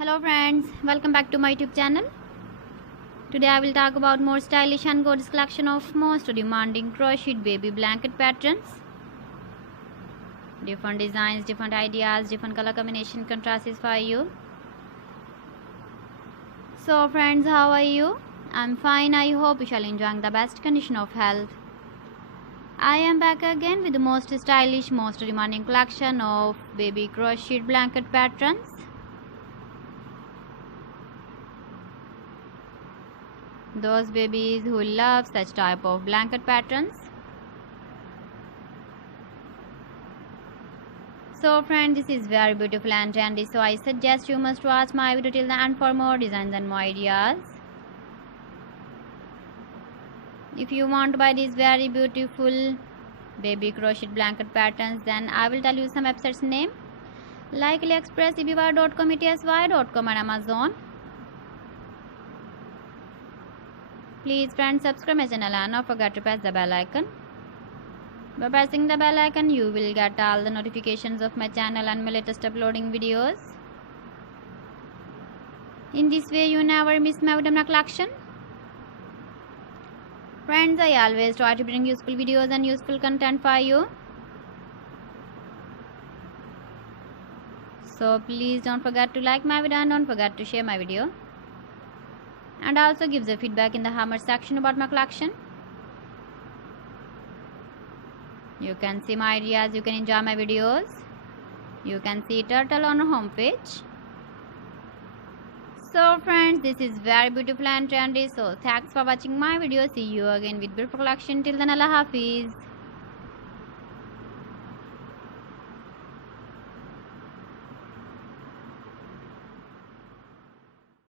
Hello friends, welcome back to my YouTube channel. Today I will talk about more stylish and gorgeous collection of most demanding crocheted baby blanket patterns. Different designs, different ideas, different color combination contrasts for you. So friends, how are you? I'm fine. I hope you shall enjoy the best condition of health. I am back again with the most stylish, most demanding collection of baby crocheted blanket patterns. Those babies who love such type of blanket patterns. So friends, this is very beautiful and trendy, so I suggest you must watch my video till the end for more designs and more ideas. If you want to buy these very beautiful baby crocheted blanket patterns, then I will tell you some websites name like AliExpress, eBay.com, ETSY.com and Amazon. Please friends, subscribe my channel and don't forget to press the bell icon. By pressing the bell icon, you will get all the notifications of my channel and my latest uploading videos. In this way, you never miss my video collection. Friends, I always try to bring useful videos and useful content for you. So please don't forget to like my video and don't forget to share my video. And also give the feedback in the comment section about my collection. You can see my ideas, you can enjoy my videos. You can see turtle on our home page. So friends, this is very beautiful and trendy. So thanks for watching my video. See you again with beautiful collection. Till then, Allah Hafiz.